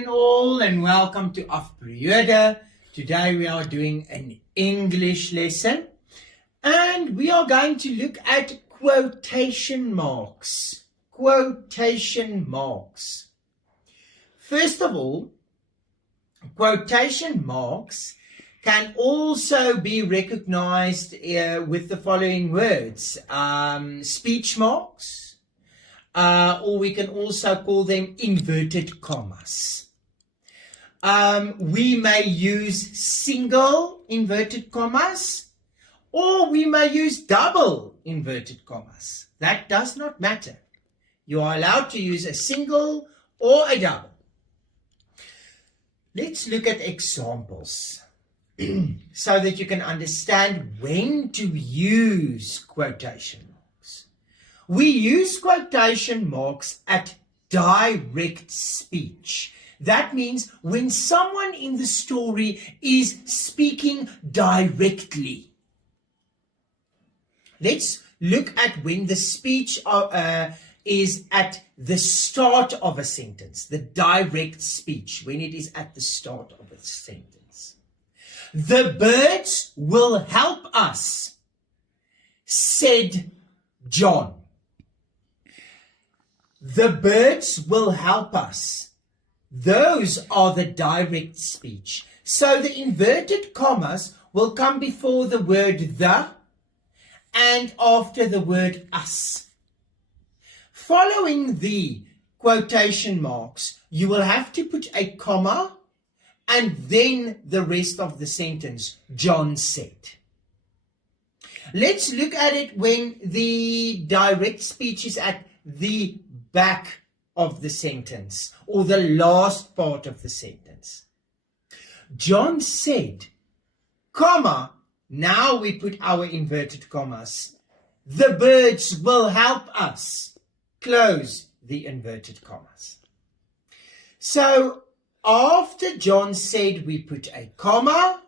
afternoon all and welcome to Afperiode. Today we are doing an English lesson and we are going to look at quotation marks. Quotation marks. First of all, quotation marks can also be recognized with the following words. Speech marks. Or we can also call them inverted commas. We may use single inverted commas, or we may use double inverted commas. That does not matter. You are allowed to use a single or a double. Let's look at examples so that you can understand when to use quotation marks. We use quotation marks at direct speech. That means when someone in the story is speaking directly. Let's look at when the speech is at the start of a sentence, the direct speech, when it is at the start of a sentence. The birds will help us, said John. The birds will help us. Those are the direct speech. So the inverted commas will come before the word the and after the word us. Following the quotation marks, you will have to put a comma and then the rest of the sentence, John said. Let's look at it when the direct speech is at the back of the sentence or the last part of the sentence. John said, comma, now we put our inverted commas. The birds will help us. Close the inverted commas. So after John said, we put a comma,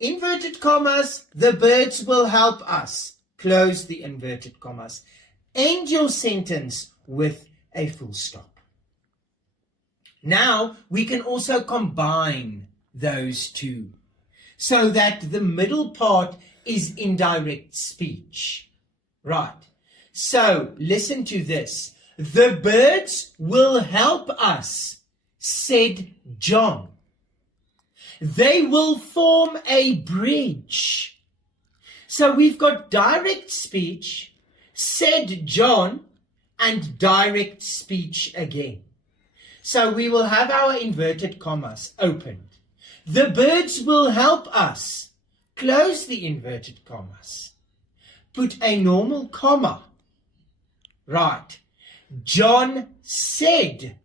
inverted commas, the birds will help us. Close the inverted commas. End your sentence with a full stop. Now we can also combine those two so that the middle part is indirect speech. Right. So listen to this. The birds will help us, said John. They will form a bridge. So we've got direct speech, said John, and direct speech again. So we will have our inverted commas opened. The birds will help us. Close the inverted commas. Put a normal comma. Right. John said,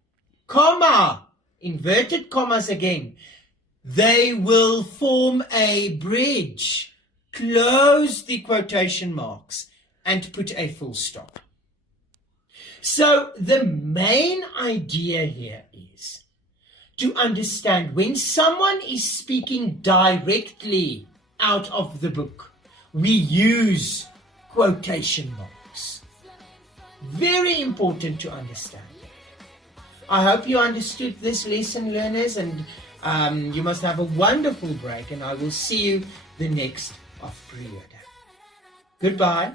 comma, inverted commas again. They will form a bridge. Close the quotation marks and put a full stop. So the main idea here is to understand when someone is speaking directly out of the book, we use quotation marks. Very important to understand. I hope you understood this lesson, learners, and you must have a wonderful break, and I will see you the next Afperiode. Goodbye.